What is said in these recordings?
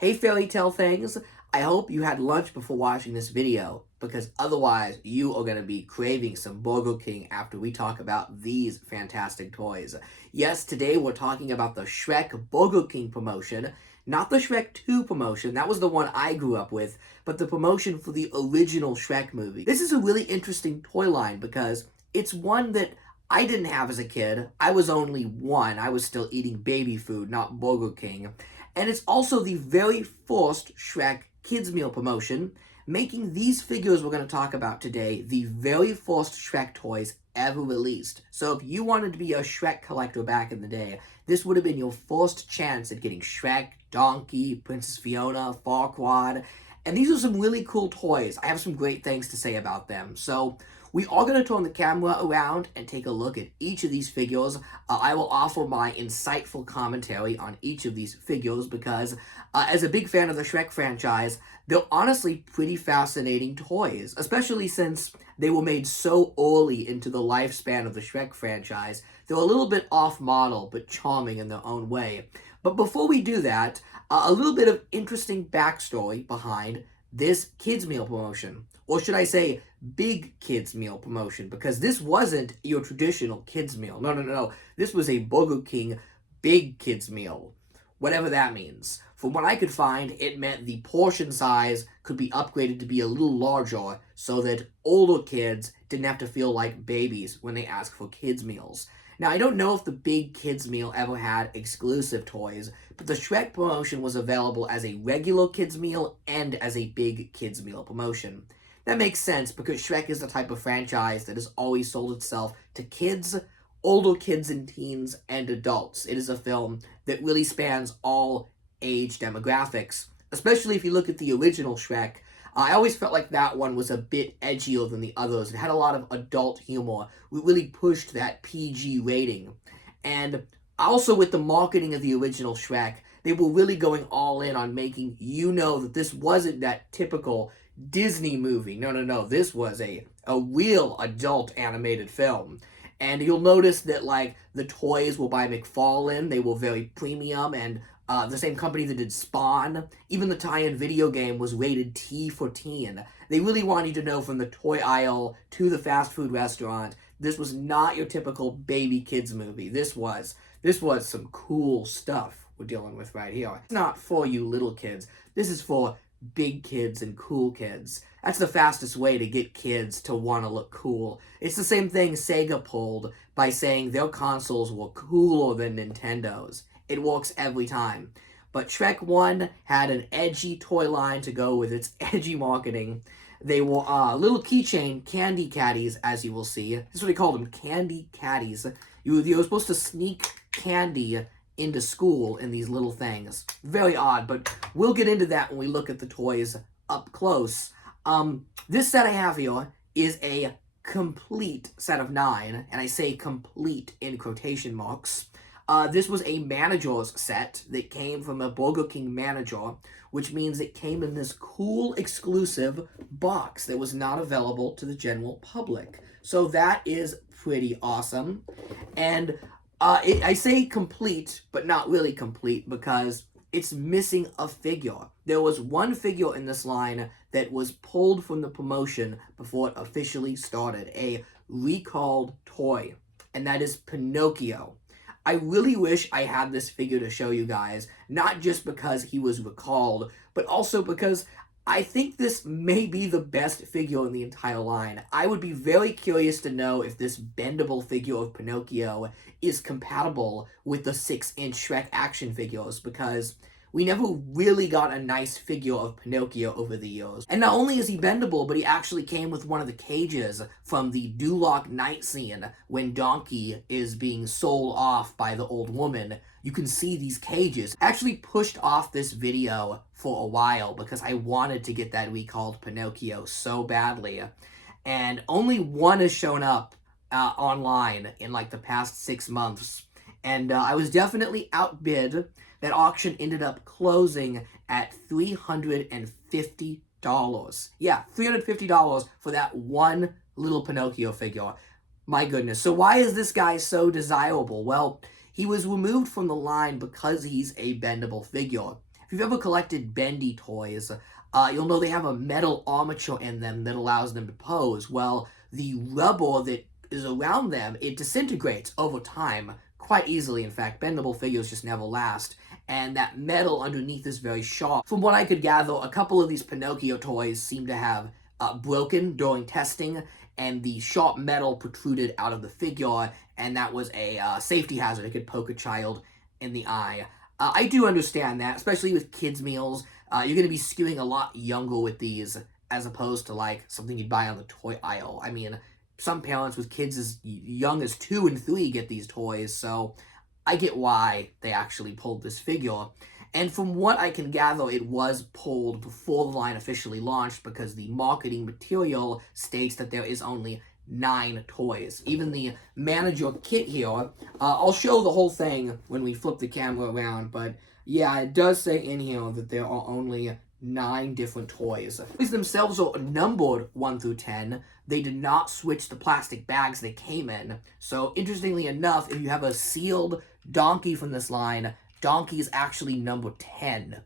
Hey fairy tale things, I hope you had lunch before watching this video, because otherwise you are going to be craving some Burger King after we talk about these fantastic toys. Yes, today we're talking about the Shrek Burger King promotion, not the Shrek 2 promotion, that was the one I grew up with, but the promotion for the original Shrek movie. This is a really interesting toy line because it's one that I didn't have as a kid. I was only one. I was still eating baby food, not Burger King. And it's also the very first Shrek Kids Meal promotion, making these figures we're going to talk about today the very first Shrek toys ever released. So if you wanted to be a Shrek collector back in the day, this would have been your first chance at getting Shrek, Donkey, Princess Fiona, Farquad, and these are some really cool toys. I have some great things to say about them. So we are going to turn the camera around and take a look at each of these figures. I will offer my insightful commentary on each of these figures because, as a big fan of the Shrek franchise, they're honestly pretty fascinating toys, especially since they were made so early into the lifespan of the Shrek franchise. They're a little bit off-model, but charming in their own way. But before we do that, a little bit of interesting backstory behind this kids meal promotion. Or should I say, big kids meal promotion, because this wasn't your traditional kids meal. No. This was a Burger King big kids meal, whatever that means. From what I could find, it meant the portion size could be upgraded to be a little larger so that older kids didn't have to feel like babies when they ask for kids meals. Now, I don't know if the big kids meal ever had exclusive toys, but the Shrek promotion was available as a regular kids meal and as a big kids meal promotion. That makes sense because Shrek is the type of franchise that has always sold itself to kids, older kids and teens, and adults. It is a film that really spans all age demographics, especially if you look at the original Shrek. I always felt like that one was a bit edgier than the others. It had a lot of adult humor. We really pushed that PG rating. And also with the marketing of the original Shrek, they were really going all in on making you know that this wasn't that typical Disney movie. No. This was a real adult animated film. And you'll notice that, like, the toys were by McFarlane. They were very premium, and the same company that did Spawn. Even the tie-in video game was rated T for teen. They really want you to know from the toy aisle to the fast food restaurant, this was not your typical baby kids movie. This was some cool stuff we're dealing with right here. It's not for you little kids. This is for big kids and cool kids. That's the fastest way to get kids to want to look cool. It's the same thing Sega pulled by saying their consoles were cooler than Nintendo's. It works every time. But Shrek 1 had an edgy toy line to go with its edgy marketing. They were little keychain candy caddies, as you will see. This is what they called them, candy caddies. You were supposed to sneak candy into school in these little things. Very odd, but we'll get into that when we look at the toys up close. This set I have here is a complete set of 9, and I say complete in quotation marks. This was a manager's set that came from a Burger King manager, which means it came in this cool exclusive box that was not available to the general public. So that is pretty awesome. And I say complete, but not really complete, because it's missing a figure. There was one figure in this line that was pulled from the promotion before it officially started, a recalled toy, and that is Pinocchio. I really wish I had this figure to show you guys, not just because he was recalled, but also because I think this may be the best figure in the entire line. I would be very curious to know if this bendable figure of Pinocchio is compatible with the 6-inch Shrek action figures, because we never really got a nice figure of Pinocchio over the years. And not only is he bendable, but he actually came with one of the cages from the Doolock night scene when Donkey is being sold off by the old woman. You can see these cages. I actually pushed off this video for a while because I wanted to get that recalled Pinocchio so badly. And only one has shown up online in like the past 6 months. And I was definitely outbid. That auction ended up closing at $350. Yeah, $350 for that one little Pinocchio figure. My goodness. So why is this guy so desirable? Well, he was removed from the line because he's a bendable figure. If you've ever collected bendy toys, you'll know they have a metal armature in them that allows them to pose. Well, the rubber that is around them, it disintegrates over time quite easily. In fact, bendable figures just never last. And that metal underneath is very sharp. From what I could gather, a couple of these Pinocchio toys seem to have broken during testing, and the sharp metal protruded out of the figure, and that was a safety hazard. It could poke a child in the eye. I do understand that, especially with kids' meals. You're going to be skewing a lot younger with these, as opposed to like something you'd buy on the toy aisle. I mean, some parents with kids as young as 2 and 3 get these toys, so I get why they actually pulled this figure. And from what I can gather, it was pulled before the line officially launched because the marketing material states that there is only 9 toys. Even the manager kit here, I'll show the whole thing when we flip the camera around, but yeah, it does say in here that there are only 9 different toys. These themselves are numbered 1 through 10. They did not switch the plastic bags they came in. So interestingly enough, if you have a sealed donkey from this line, Donkey is actually number 10.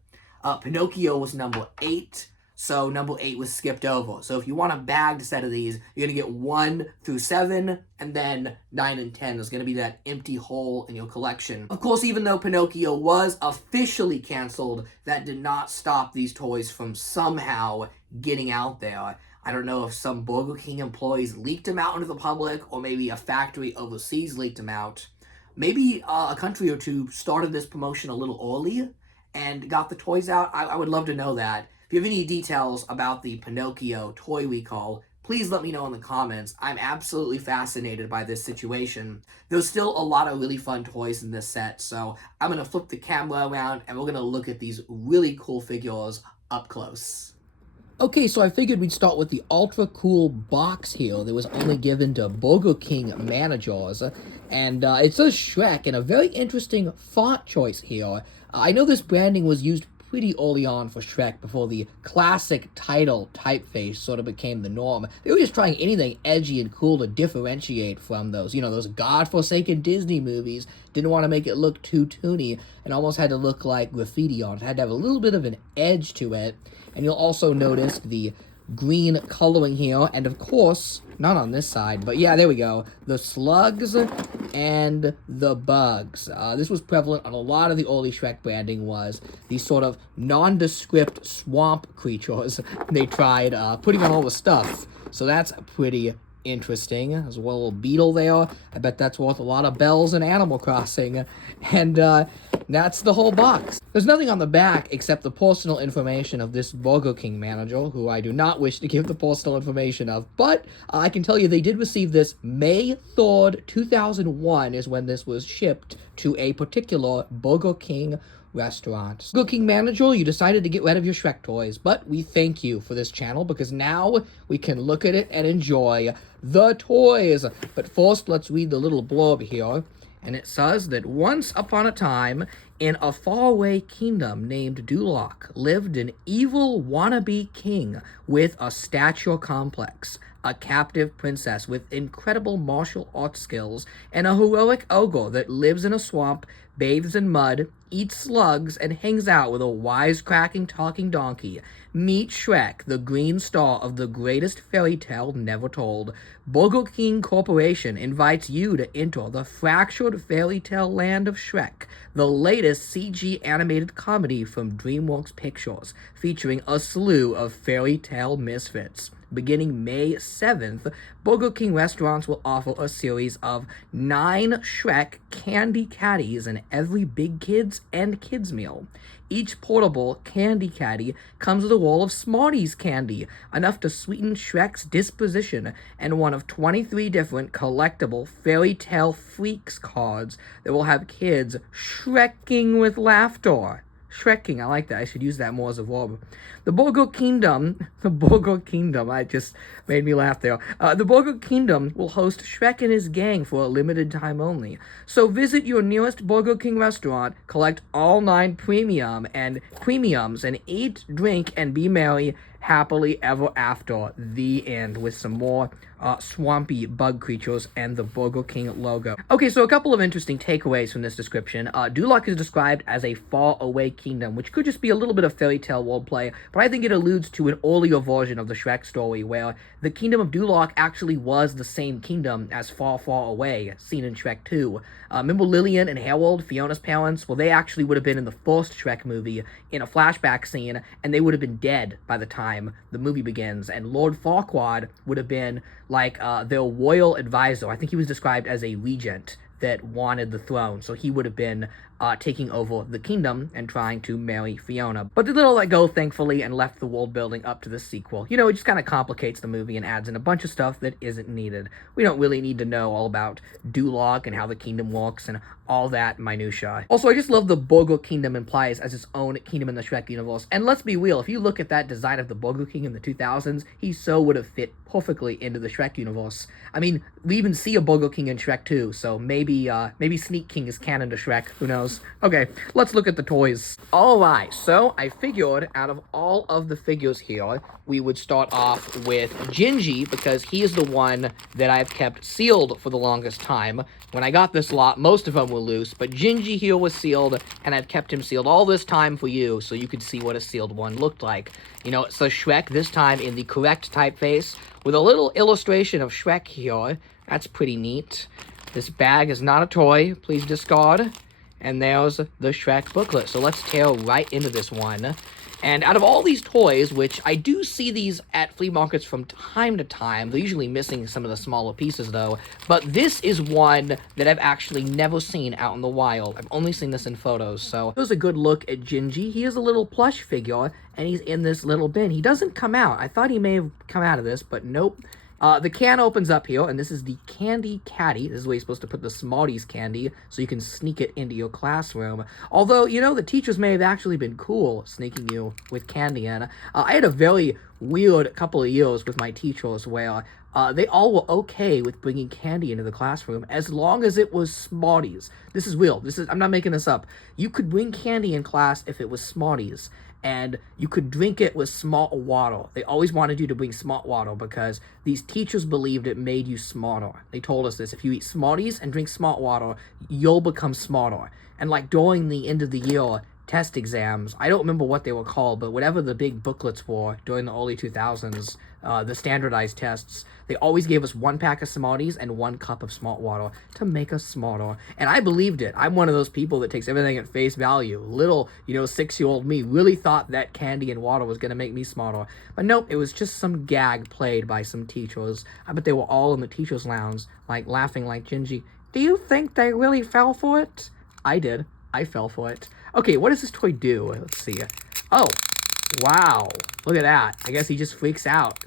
Pinocchio was number 8, so number 8 was skipped over. So if you want a bagged set of these, you're going to get 1 through 7, and then 9 and 10. There's going to be that empty hole in your collection. Of course, even though Pinocchio was officially canceled, that did not stop these toys from somehow getting out there. I don't know if some Burger King employees leaked them out into the public, or maybe a factory overseas leaked them out. Maybe a country or two started this promotion a little early and got the toys out. I would love to know that. If you have any details about the Pinocchio toy recall, please let me know in the comments. I'm absolutely fascinated by this situation. There's still a lot of really fun toys in this set, so I'm going to flip the camera around and we're going to look at these really cool figures up close. Okay, so I figured we'd start with the ultra cool box here that was only given to Burger King managers, and it says Shrek, and a very interesting font choice here. I know this branding was used pretty early on for Shrek before the classic title typeface sort of became the norm. They were just trying anything edgy and cool to differentiate from those, those godforsaken Disney movies. Didn't want to make it look too toony, and almost had to look like graffiti on it. Had to have a little bit of an edge to it. And you'll also notice the green coloring here, and of course, not on this side, but yeah, there we go, the slugs and the bugs. This was prevalent on a lot of the early Shrek branding, was these sort of nondescript swamp creatures they tried putting on all the stuff. So that's pretty interesting. There's a little beetle there. I bet that's worth a lot of bells in Animal Crossing. And that's the whole box. There's nothing on the back except the personal information of this Burger King manager, who I do not wish to give the personal information of, but I can tell you they did receive this May 3rd, 2001 is when this was shipped to a particular Burger King restaurant. Burger King manager, you decided to get rid of your Shrek toys, but we thank you for this channel because now we can look at it and enjoy the toys. But first, let's read the little blurb here. And it says that once upon a time, in a faraway kingdom named Doolock, lived an evil wannabe king with a stature complex, a captive princess with incredible martial arts skills, and a heroic ogre that lives in a swamp, bathes in mud, eats slugs, and hangs out with a wisecracking talking donkey. Meet Shrek, the green star of the greatest fairy tale never told. Burger King Corporation invites you to enter the fractured fairy tale land of Shrek, the latest CG animated comedy from Dreamworks Pictures, featuring a slew of fairy tale misfits. Beginning May 7th, Burger King restaurants will offer a series of 9 Shrek candy caddies in every Big Kids and Kids meal. Each portable candy caddy comes with a roll of Smarties candy, enough to sweeten Shrek's disposition, and one of 23 different collectible Fairy Tale Freaks cards that will have kids Shrekking with laughter. Shrekking, I like that. I should use that more as a verb. The Burger Kingdom, I just made me laugh there. The Burger Kingdom will host Shrek and his gang for a limited time only. So visit your nearest Burger King restaurant, collect all 9 premiums, and eat, drink, and be merry. happily ever after, the end, with some more swampy bug creatures and the Burger King logo. Okay, so a couple of interesting takeaways from this description. Doolock is described as a far-away kingdom, which could just be a little bit of fairy tale wordplay, but I think it alludes to an earlier version of the Shrek story, where the kingdom of Doolock actually was the same kingdom as Far, Far Away, seen in Shrek 2. Remember Lillian and Harold, Fiona's parents? Well, they actually would have been in the first Shrek movie in a flashback scene, and they would have been dead by the time the movie begins, and Lord Farquad would have been like their royal advisor. I think he was described as a regent that wanted the throne, so he would have been taking over the kingdom and trying to marry Fiona. But they let all that go, thankfully, and left the world building up to the sequel. You know, it just kind of complicates the movie and adds in a bunch of stuff that isn't needed. We don't really need to know all about Doolock and how the kingdom works and all that minutia. Also, I just love the Burger Kingdom implies as its own kingdom in the Shrek universe. And let's be real, if you look at that design of the Burger King in the 2000s, he so would have fit perfectly into the Shrek universe. I mean, we even see a Burger King in Shrek 2, so maybe Sneak King is canon to Shrek, who knows? Okay, let's look at the toys. Alright, so I figured out of all of the figures here, we would start off with Gingi, because he is the one that I've kept sealed for the longest time. When I got this lot, most of them were loose, but Gingi here was sealed, and I've kept him sealed all this time for you, so you could see what a sealed one looked like. You know, it says Shrek, this time in the correct typeface, with a little illustration of Shrek here. That's pretty neat. This bag is not a toy, please discard. And there's the Shrek booklet, so let's tear right into this one. And out of all these toys, which I do see these at flea markets from time to time, they're usually missing some of the smaller pieces though, but this is one that I've actually never seen out in the wild. I've only seen this in photos, so here's a good look at Gingi. He is a little plush figure, and he's in this little bin. He doesn't come out. I thought he may have come out of this, but nope. The can opens up here, and this is the Candy Caddy. This is where you're supposed to put the Smarties candy, so you can sneak it into your classroom. Although, you know, the teachers may have actually been cool sneaking you with candy in. I had a very weird couple of years with my teachers where they all were okay with bringing candy into the classroom as long as it was Smarties. This is real. I'm not making this up. You could bring candy in class if it was Smarties, and you could drink it with smart water. They always wanted you to bring smart water because these teachers believed it made you smarter. They told us this. If you eat Smarties and drink smart water, you'll become smarter. And like during the end of the year test exams, I don't remember what they were called, but whatever the big booklets were during the early 2000s, the standardized tests, they always gave us 1 pack of Smarties and 1 cup of smart water to make us smarter. And I believed it. I'm one of those people that takes everything at face value. Little, 6-year-old me really thought that candy and water was going to make me smarter. But nope, it was just some gag played by some teachers. I bet they were all in the teacher's lounge, like laughing like Gingi. Do you think they really fell for it? I did. I fell for it. Okay, what does this toy do? Let's see. Oh, wow. Look at that. I guess he just freaks out.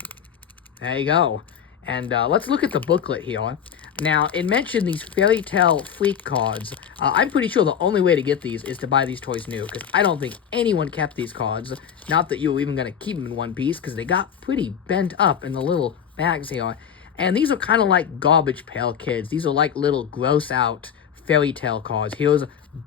There you go. And let's look at the booklet here. Now, it mentioned these fairy tale freak cards. I'm pretty sure the only way to get these is to buy these toys new, because I don't think anyone kept these cards. Not that you were even going to keep them in one piece, because they got pretty bent up in the little bags here. And these are kind of like Garbage Pail Kids. These are like little gross out fairy tale cards. Here's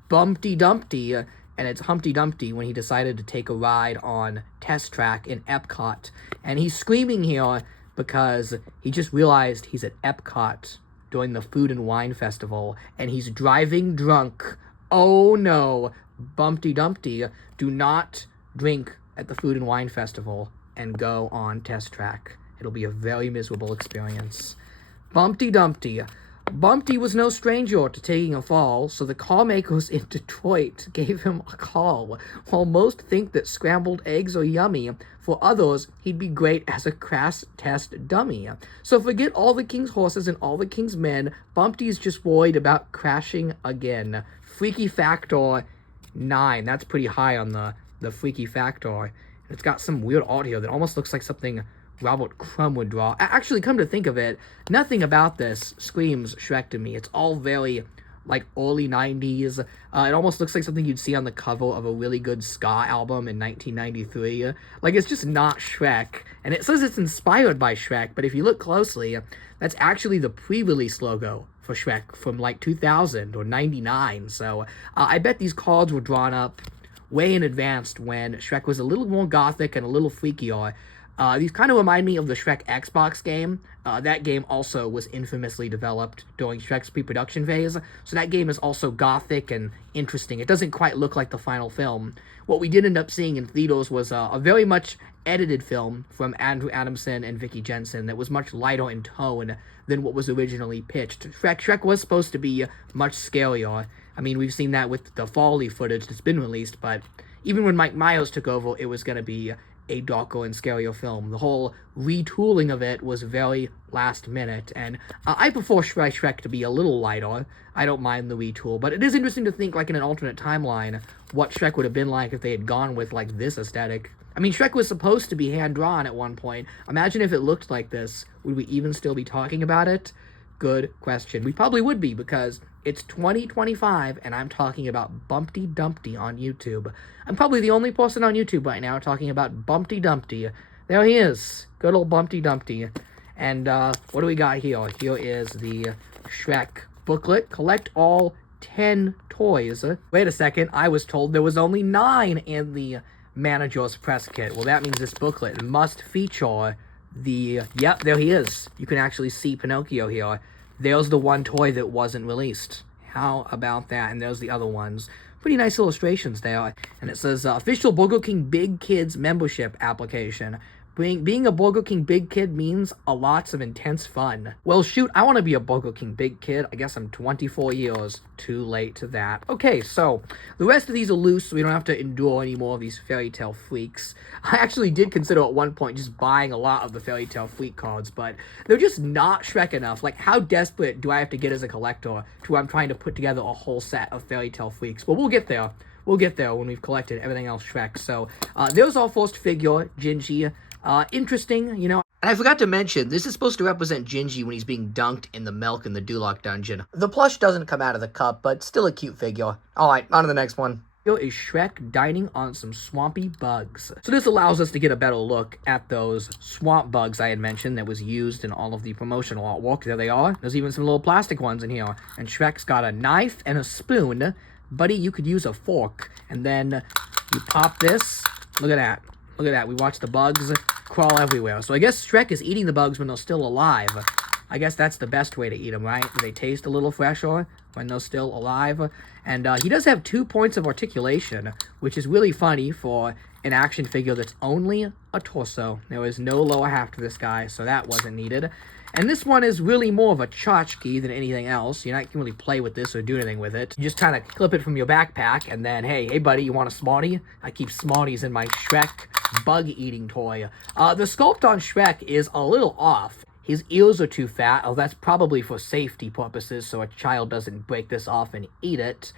Bumpty Dumpty, and it's Humpty Dumpty when he decided to take a ride on Test Track in Epcot. And he's screaming here because he just realized he's at Epcot during the Food and Wine Festival, and he's driving drunk. Oh no, Bumpty Dumpty, do not drink at the Food and Wine Festival and go on Test Track. It'll be a very miserable experience. Bumpty Dumpty. Bumpty was no stranger to taking a fall, so the car makers in Detroit gave him a call. While most think that scrambled eggs are yummy, for others, he'd be great as a crash test dummy. So forget all the king's horses and all the king's men. Bumpty's just worried about crashing again. Freaky factor 9. That's pretty high on the freaky factor. It's got some weird art here that almost looks like something Robert Crumb would draw. Actually, come to think of it, nothing about this screams Shrek to me. It's all very, like, early 90s. It almost looks like something you'd see on the cover of a really good ska album in 1993. Like, it's just not Shrek. And it says it's inspired by Shrek, but if you look closely, that's actually the pre-release logo for Shrek from, like, 2000 or 99. So, I bet these cards were drawn up way in advance when Shrek was a little more gothic and a little freakier. These kind of remind me of the Shrek Xbox game. That game also was infamously developed during Shrek's pre-production phase, so that game is also gothic and interesting. It doesn't quite look like the final film. What we did end up seeing in theaters was a very much edited film from Andrew Adamson and Vicky Jensen that was much lighter in tone than what was originally pitched. Shrek was supposed to be much scarier. I mean, we've seen that with the Foley footage that's been released, but even when Mike Myers took over, it was going to be a darker and scarier film. The whole retooling of it was very last minute, and I prefer Shrek to be a little lighter. I don't mind the retool, but it is interesting to think, like, in an alternate timeline, what Shrek would have been like if they had gone with, like, this aesthetic. I mean, Shrek was supposed to be hand-drawn at one point. Imagine if it looked like this. Would we even still be talking about it? Good question. We probably would be, because it's 2025, and I'm talking about Bumpty Dumpty on YouTube. I'm probably the only person on YouTube right now talking about Bumpty Dumpty. There he is. Good old Bumpty Dumpty. And, what do we got here? Here is the Shrek booklet. Collect all 10 toys. Wait a second. I was told there was only 9 in the manager's press kit. Well, that means this booklet must feature the... Yep, there he is. You can actually see Pinocchio here. There's the one toy that wasn't released. How about that? And there's the other ones. Pretty nice illustrations there. And it says, official Burger King Big Kids membership application. Being a Burger King Big Kid means a lots of intense fun. Well, shoot, I want to be a Burger King Big Kid. I guess I'm 24 years too late to that. Okay, so the rest of these are loose, so we don't have to endure any more of these Fairy Tale Freaks. I actually did consider at one point just buying a lot of the Fairy Tale Freak cards, but they're just not Shrek enough. Like, how desperate do I have to get as a collector to where I'm trying to put together a whole set of Fairy Tale Freaks? Well, we'll get there. We'll get there when we've collected everything else Shrek. So, there's our first figure, Gingi. Interesting, you know. And I forgot to mention, this is supposed to represent Gingi when he's being dunked in the milk in the Doolock dungeon. The plush doesn't come out of the cup, but still a cute figure. Alright, on to the next one. Here is Shrek dining on some swampy bugs. So this allows us to get a better look at those swamp bugs I had mentioned that was used in all of the promotional artwork. There they are. There's even some little plastic ones in here. And Shrek's got a knife and a spoon. Buddy, you could use a fork. And then you pop this. Look at that. Look at that. We watch the bugs crawl everywhere. So I guess Shrek is eating the bugs when they're still alive. I guess that's the best way to eat them, right? They taste a little fresher when they're still alive. And he does have 2 points of articulation, which is really funny for an action figure that's only a torso. There is no lower half to this guy, so that wasn't needed. And this one is really more of a tchotchke than anything else. You're not going to really play with this or do anything with it. You just kind of clip it from your backpack, and then, hey buddy, you want a Smartie? I keep Smarties in my Shrek bug-eating toy. The sculpt on Shrek is a little off. His ears are too fat. Oh, that's probably for safety purposes, so a child doesn't break this off and eat it.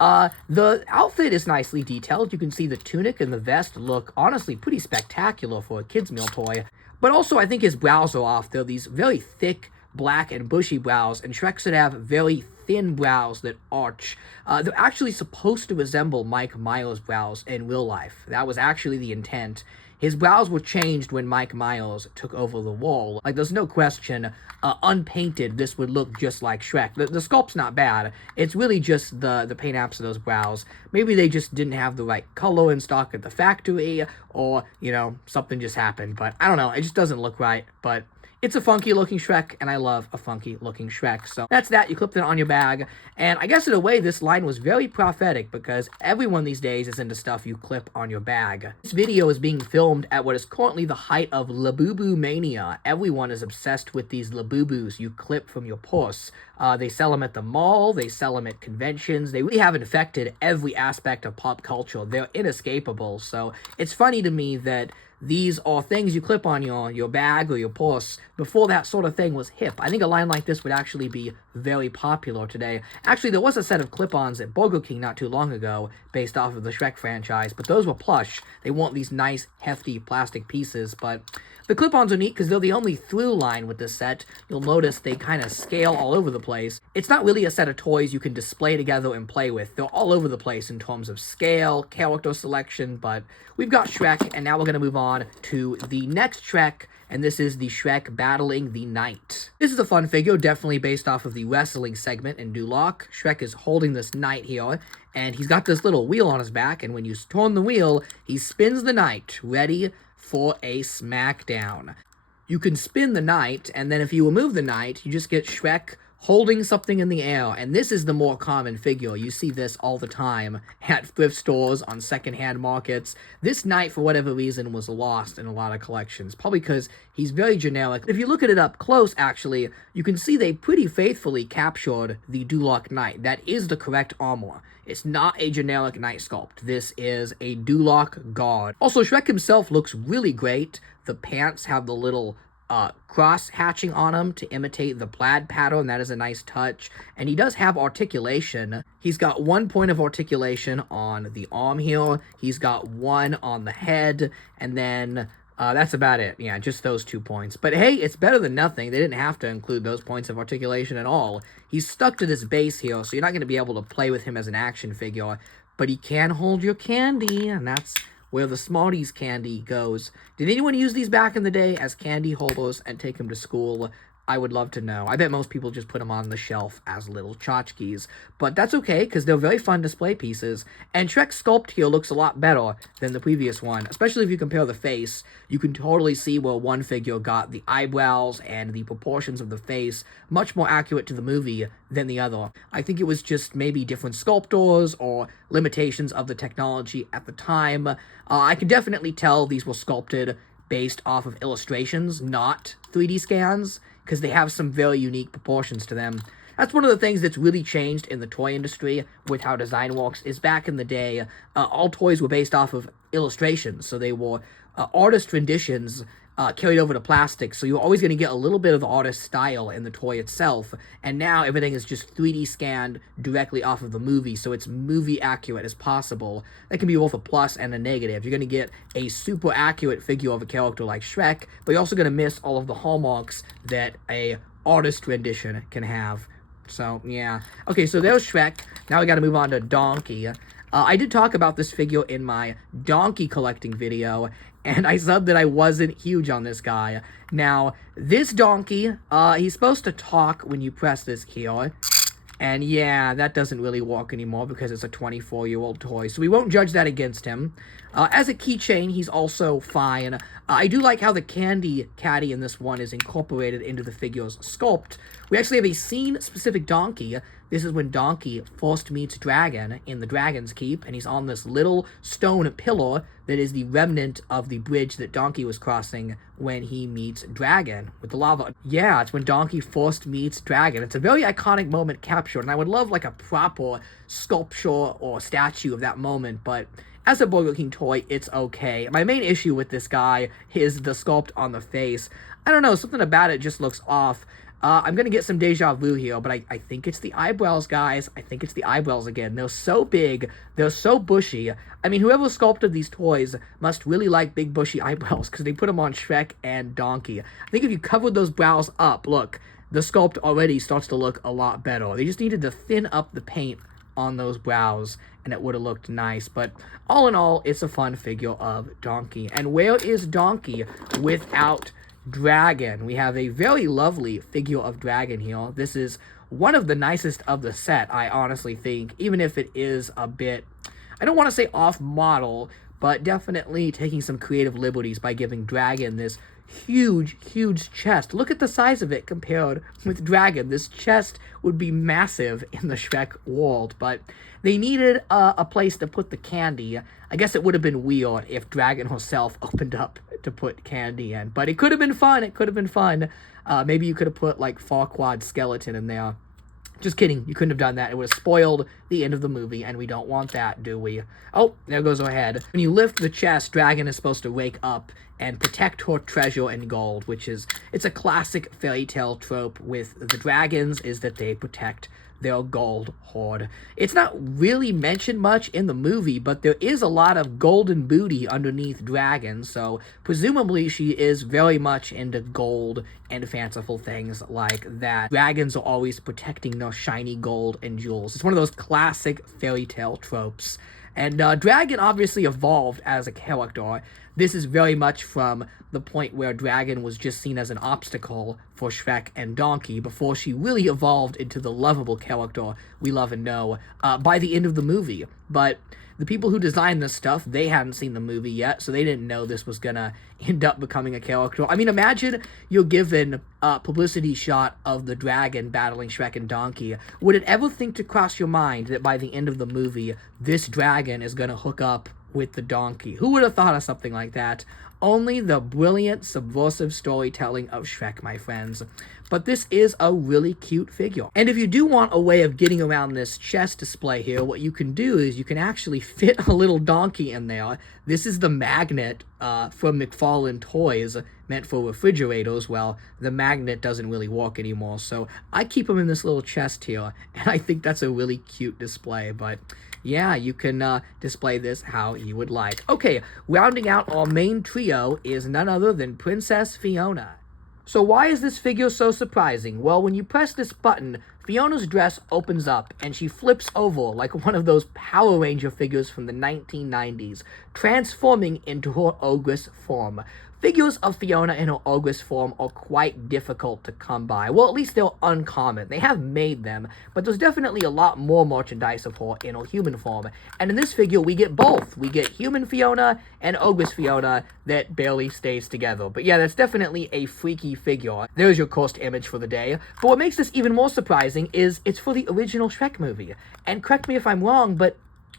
The outfit is nicely detailed. You can see the tunic and the vest look honestly pretty spectacular for a kid's meal toy. But also, I think his brows are off. They're these very thick, black, and bushy brows, and Shrek should have very thin brows that arch. They're actually supposed to resemble Mike Myers' brows in real life. That was actually the intent. His brows were changed when Mike Myers took over the role. Like, there's no question, unpainted, this would look just like Shrek. The sculpt's not bad. It's really just the paint apps of those brows. Maybe they just didn't have the right color in stock at the factory, or, you know, something just happened. But I don't know, it just doesn't look right. But it's a funky-looking Shrek, and I love a funky-looking Shrek. So that's that. You clipped it on your bag. And I guess in a way, this line was very prophetic, because everyone these days is into stuff you clip on your bag. This video is being filmed at what is currently the height of Labubu mania. Everyone is obsessed with these Labubus you clip from your purse. They sell them at the mall. They sell them at conventions. They really have infected every aspect of pop culture. They're inescapable. So it's funny to me that these are things you clip on your bag or your purse before that sort of thing was hip. I think a line like this would actually be very popular today. Actually, there was a set of clip-ons at Burger King not too long ago based off of the Shrek franchise, but those were plush. They weren't these nice, hefty plastic pieces, but the clip-ons are neat because they're the only through line with this set. You'll notice they kind of scale all over the place. It's not really a set of toys you can display together and play with. They're all over the place in terms of scale, character selection, but we've got Shrek, and now we're going to move on to the next Shrek, and this is the Shrek battling the knight. This is a fun figure, definitely based off of the wrestling segment in Doolock. Shrek is holding this knight here, and he's got this little wheel on his back, and when you turn the wheel, he spins the knight, ready for a smackdown. You can spin the knight, and then if you remove the knight, you just get Shrek holding something in the air, and this is the more common figure. You see this all the time at thrift stores, on secondhand markets. This knight, for whatever reason, was lost in a lot of collections, probably because he's very generic. If you look at it up close, actually, you can see they pretty faithfully captured the Doolock knight. That is the correct armor. It's not a generic knight sculpt. This is a Doolock guard. Also, Shrek himself looks really great. The pants have the little cross hatching on him to imitate the plaid pattern. That is a nice touch. And he does have articulation. He's got 1 point of articulation on the arm here. He's got 1 on the head. And then that's about it. Yeah, just those 2 points. But hey, it's better than nothing. They didn't have to include those points of articulation at all. He's stuck to this base here, so you're not going to be able to play with him as an action figure. But he can hold your candy, and that's where the Smarties candy goes. Did anyone use these back in the day as candy holders and take them to school? I would love to know. I bet most people just put them on the shelf as little tchotchkes. But that's okay, because they're very fun display pieces. And Shrek's sculpt here looks a lot better than the previous one, especially if you compare the face. You can totally see where one figure got the eyebrows and the proportions of the face much more accurate to the movie than the other. I think it was just maybe different sculptors or limitations of the technology at the time. I can definitely tell these were sculpted based off of illustrations, not 3D scans, because they have some very unique proportions to them. That's one of the things that's really changed in the toy industry with how design works, is back in the day, all toys were based off of illustrations, so they were artist renditions carried over to plastic, so you're always going to get a little bit of the artist style in the toy itself, and now everything is just 3D scanned directly off of the movie, so it's movie accurate as possible. That can be both a plus and a negative. You're going to get a super accurate figure of a character like Shrek, but you're also going to miss all of the hallmarks that a artist rendition can have. So, yeah. Okay, so there's Shrek. Now we got to move on to Donkey. I did talk about this figure in my donkey collecting video, and I said that I wasn't huge on this guy. Now, this donkey, he's supposed to talk when you press this here. And yeah, that doesn't really work anymore because it's a 24-year-old toy, so we won't judge that against him. As a keychain, he's also fine. I do like how the candy caddy in this one is incorporated into the figure's sculpt. We actually have a scene-specific donkey. This is when Donkey first meets Dragon in the Dragon's Keep, and he's on this little stone pillar that is the remnant of the bridge that Donkey was crossing when he meets Dragon with the lava. Yeah, it's when Donkey first meets Dragon. It's a very iconic moment captured, and I would love like a proper sculpture or statue of that moment, but as a Burger King toy, it's okay. My main issue with this guy is the sculpt on the face. I don't know, something about it just looks off. I'm going to get some deja vu here, but I think it's the eyebrows, guys. I think it's the eyebrows again. They're so big. They're so bushy. I mean, whoever sculpted these toys must really like big bushy eyebrows because they put them on Shrek and Donkey. I think if you covered those brows up, look, the sculpt already starts to look a lot better. They just needed to thin up the paint on those brows, and it would have looked nice. But all in all, it's a fun figure of Donkey. And where is Donkey without Dragon? We have a very lovely figure of Dragon here. This is one of the nicest of the set, I honestly think, even if it is a bit, I don't want to say off model, but definitely taking some creative liberties by giving Dragon this huge chest. Look at the size of it compared with Dragon. This chest would be massive in the Shrek world, but they needed a place to put the candy. I guess it would have been weird if Dragon herself opened up to put candy in, but it could have been fun. It could have been fun. Maybe you could have put like Farquaad skeleton in there. Just kidding, you couldn't have done that. It would have spoiled the end of the movie, and we don't want that, do we? Oh, there goes our head. When you lift the chest, Dragon is supposed to wake up and protect her treasure and gold, which is, it's a classic fairy tale trope with the dragons, is that they protect their gold hoard. It's not really mentioned much in the movie, but there is a lot of golden booty underneath Dragon, so presumably she is very much into gold and fanciful things like that. Dragons are always protecting their shiny gold and jewels. It's one of those classic fairy tale tropes. And Dragon obviously evolved as a character. This is very much from the point where Dragon was just seen as an obstacle for Shrek and Donkey before she really evolved into the lovable character we love and know by the end of the movie. But the people who designed this stuff, they hadn't seen the movie yet, so they didn't know this was gonna end up becoming a character. I mean, imagine you're given a publicity shot of the dragon battling Shrek and Donkey. Would it ever think to cross your mind that by the end of the movie, this dragon is gonna hook up with the donkey? Who would have thought of something like that? Only the brilliant, subversive storytelling of Shrek, my friends. But this is a really cute figure. And if you do want a way of getting around this chest display here, what you can do is you can actually fit a little donkey in there. This is the magnet from McFarlane Toys, meant for refrigerators. Well, the magnet doesn't really work anymore, so I keep them in this little chest here, and I think that's a really cute display. But yeah, you can display this how you would like. Okay, rounding out our main trio is none other than Princess Fiona. So why is this figure so surprising? Well, when you press this button, Fiona's dress opens up and she flips over like one of those Power Ranger figures from the 1990s, transforming into her ogress form. Figures of Fiona in her ogress form are quite difficult to come by. Well, at least they're uncommon. They have made them, but there's definitely a lot more merchandise of her in her human form. And in this figure, we get both. We get human Fiona and ogress Fiona that barely stays together. But yeah, that's definitely a freaky figure. There's your cursed image for the day. But what makes this even more surprising is it's for the original Shrek movie. And correct me if I'm wrong, but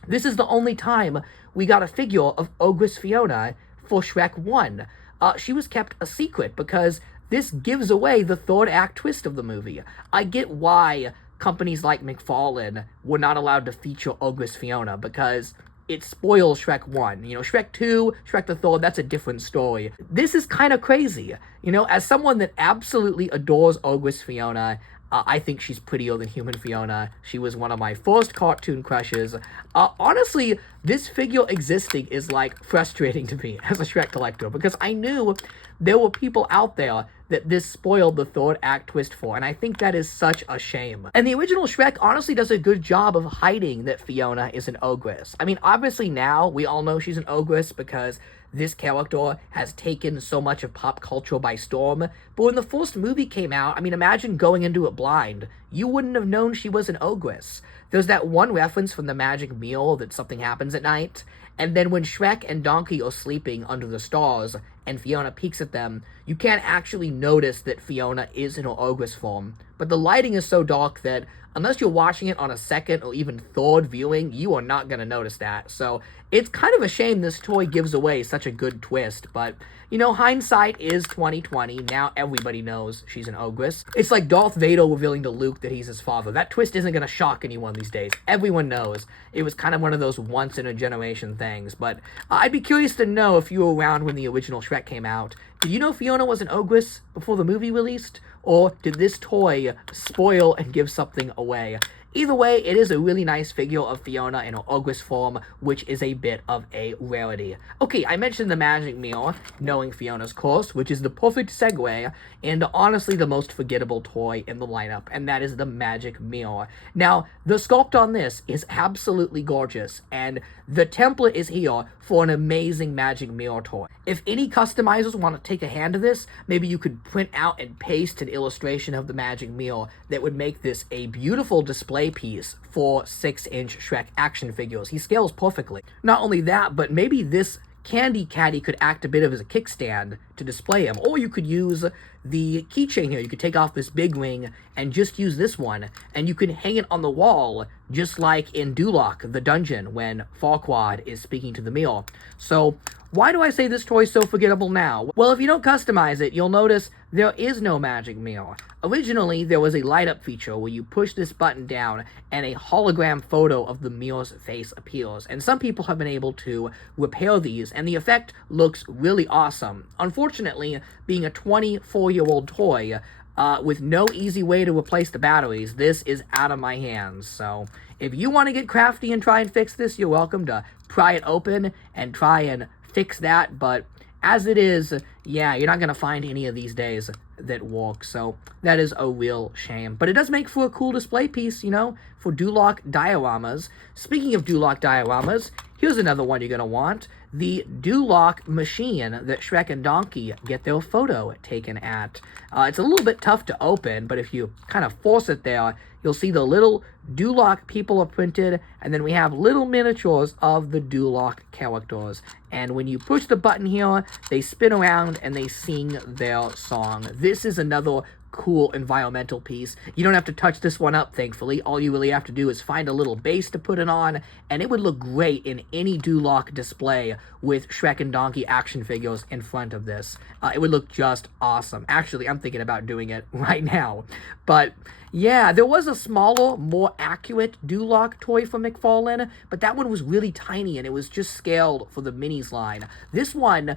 this is the only time we got a figure of ogress Fiona for Shrek 1. She was kept a secret because this gives away the third act twist of the movie. I get why companies like McFarlane were not allowed to feature ogress Fiona, because it spoils Shrek 1. You know, Shrek 2, Shrek the Third, that's a different story. This is kind of crazy. You know, as someone that absolutely adores ogress Fiona, I think she's prettier than human Fiona. She was one of my first cartoon crushes. Honestly, this figure existing is, like, frustrating to me as a Shrek collector, because I knew there were people out there that this spoiled the third act twist for, and I think that is such a shame. And the original Shrek honestly does a good job of hiding that Fiona is an ogress. I mean, obviously now we all know she's an ogress because this character has taken so much of pop culture by storm, but when the first movie came out, I mean, imagine going into it blind. You wouldn't have known she was an ogress. There's that one reference from the magic meal that something happens at night, and then when Shrek and Donkey are sleeping under the stars and Fiona peeks at them, you can't actually notice that Fiona is in her ogress form. But the lighting is so dark that unless you're watching it on a second or even third viewing, you are not going to notice that. So it's kind of a shame this toy gives away such a good twist, but you know, hindsight is 2020. Now everybody knows she's an ogress. It's like Darth Vader revealing to Luke that he's his father. That twist isn't going to shock anyone these days. Everyone knows. It was kind of one of those once-in-a-generation things. But I'd be curious to know if you were around when the original Shrek came out. Did you know Fiona was an ogress before the movie released? Or did this toy spoil and give something away? Either way, it is a really nice figure of Fiona in her ogress form, which is a bit of a rarity. Okay, I mentioned the magic meal, knowing Fiona's course, which is the perfect segue, and honestly the most forgettable toy in the lineup, and that is the magic meal. Now, the sculpt on this is absolutely gorgeous, and the template is here for an amazing magic mirror toy. If any customizers want to take a hand of this, maybe you could print out and paste an illustration of the magic mirror that would make this a beautiful display piece for 6-inch Shrek action figures. He scales perfectly. Not only that, but maybe this candy caddy could act a bit of as a kickstand to display him. Or you could use the keychain here. You could take off this big ring and just use this one, and you could hang it on the wall, just like in Doolock, the dungeon, when Farquad is speaking to the mirror. So why do I say this toy is so forgettable now? Well, if you don't customize it, you'll notice there is no magic mirror. Originally, there was a light-up feature where you push this button down and a hologram photo of the mirror's face appears. And some people have been able to repair these, and the effect looks really awesome. Unfortunately, being a 24-year-old toy, with no easy way to replace the batteries, this is out of my hands. So if you want to get crafty and try and fix this, you're welcome to pry it open and try and fix that, but as it is, yeah, you're not going to find any of these days that works. So that is a real shame. But it does make for a cool display piece, you know, for Doolock dioramas. Speaking of Doolock dioramas, here's another one you're going to want. The Doolock machine that Shrek and Donkey get their photo taken at. It's a little bit tough to open, but if you kind of force it there, you'll see the little Doolock people are printed, and then we have little miniatures of the Doolock characters. And when you push the button here, they spin around and they sing their song. This is another cool environmental piece. You don't have to touch this one up, thankfully. All you really have to do is find a little base to put it on, and it would look great in any Doolock display with Shrek and Donkey action figures in front of this. It would look just awesome. Actually, I'm thinking about doing it right now. But yeah, there was a smaller, more accurate Doolock toy from McFarlane, but that one was really tiny, and it was just scaled for the minis line. This one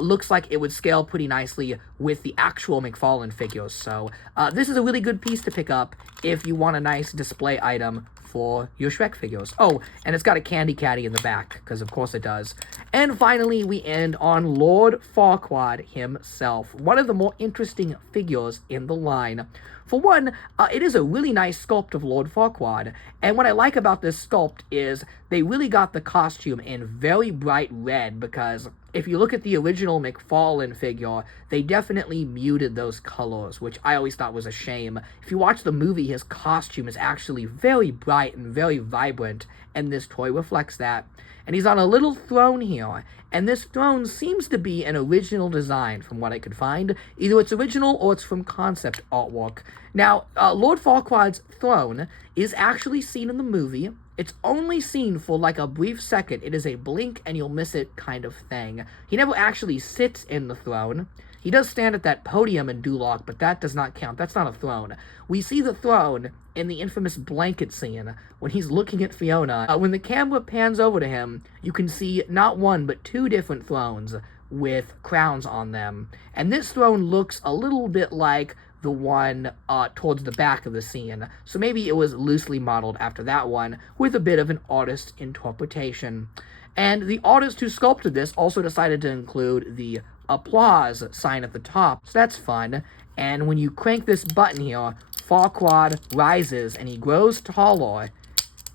looks like it would scale pretty nicely with the actual McFarlane figures, so this is a really good piece to pick up if you want a nice display item for your Shrek figures. Oh, and it's got a candy caddy in the back, because of course it does. And finally, we end on Lord Farquad himself, one of the more interesting figures in the line. For one, it is a really nice sculpt of Lord Farquad, and what I like about this sculpt is they really got the costume in very bright red, because if you look at the original McFarlane figure, they definitely muted those colors, which I always thought was a shame. If you watch the movie, his costume is actually very bright and very vibrant, and this toy reflects that. And he's on a little throne here, and this throne seems to be an original design from what I could find. Either it's original or it's from concept artwork. Now, Lord Farquaad's throne is actually seen in the movie. It's only seen for like a brief second. It is a blink and you'll miss it kind of thing. He never actually sits in the throne. He does stand at that podium in Doolock, but that does not count. That's not a throne. We see the throne in the infamous blanket scene when he's looking at Fiona. When the camera pans over to him, you can see not one, but two different thrones with crowns on them. And this throne looks a little bit like the one towards the back of the scene. So maybe it was loosely modeled after that one with a bit of an artist's interpretation. And the artist who sculpted this also decided to include the applause sign at the top, so that's fun. And when you crank this button here, Farquad rises and he grows taller,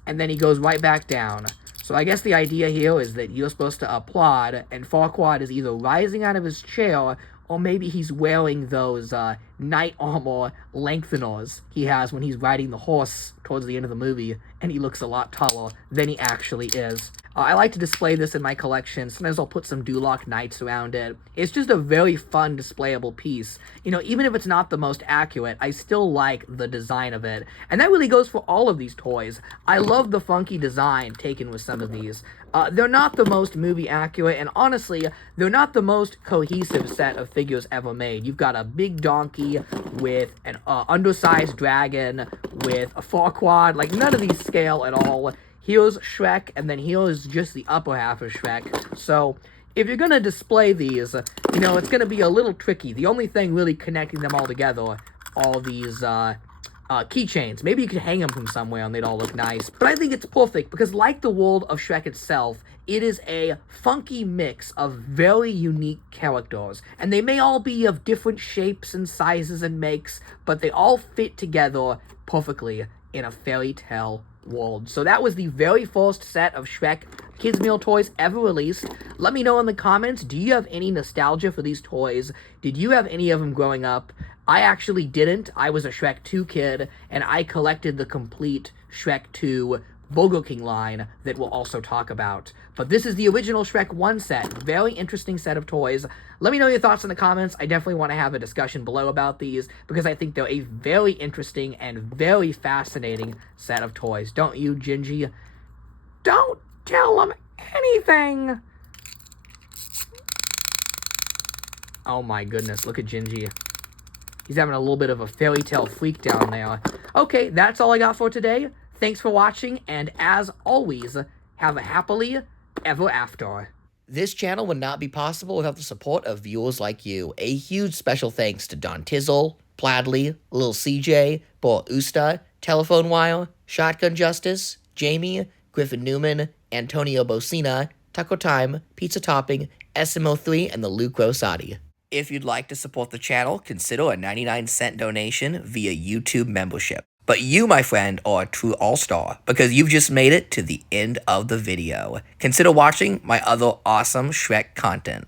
and then he goes right back down. So I guess the idea here is that you're supposed to applaud, and Farquad is either rising out of his chair, or maybe he's wearing those knight armor lengtheners he has when he's riding the horse towards the end of the movie, and he looks a lot taller than he actually is. I like to display this in my collection. Sometimes I'll put some Doolock Knights around it. It's just a very fun displayable piece. You know, even if it's not the most accurate, I still like the design of it. And that really goes for all of these toys. I love the funky design taken with some of these. They're not the most movie accurate, and honestly, they're not the most cohesive set of figures ever made. You've got a big donkey with an undersized dragon, with a Farquad. Like, none of these scale at all. Here's Shrek, and then here's just the upper half of Shrek. So, if you're going to display these, you know, it's going to be a little tricky. The only thing really connecting them all together are these keychains. Maybe you could hang them from somewhere and they'd all look nice. But I think it's perfect because, like the world of Shrek itself, it is a funky mix of very unique characters. And they may all be of different shapes and sizes and makes, but they all fit together perfectly in a fairy tale world. So that was the very first set of Shrek Kids Meal toys ever released. Let me know in the comments, do you have any nostalgia for these toys? Did you have any of them growing up? I actually didn't. I was a Shrek 2 kid, and I collected the complete Shrek 2 Burger King line that we'll also talk about. But this is the original Shrek 1 set. Very interesting set of toys. Let me know your thoughts in the comments. I definitely want to have a discussion below about these because I think they're a very interesting and very fascinating set of toys. Don't you, Gingi? Don't tell them anything! Oh my goodness, look at Gingi. He's having a little bit of a fairy tale freak down there. Okay, that's all I got for today. Thanks for watching, and as always, have a happily ever after. This channel would not be possible without the support of viewers like you. A huge special thanks to Don Tizzle, Pladley, Lil CJ, Bor Usta, Telephone Wire, Shotgun Justice, Jamie, Griffin Newman, Antonio Bocina, Taco Time, Pizza Topping, SMO3, and the Luke Rosati. If you'd like to support the channel, consider a 99-cent donation via YouTube membership. But you, my friend, are a true all-star because you've just made it to the end of the video. Consider watching my other awesome Shrek content.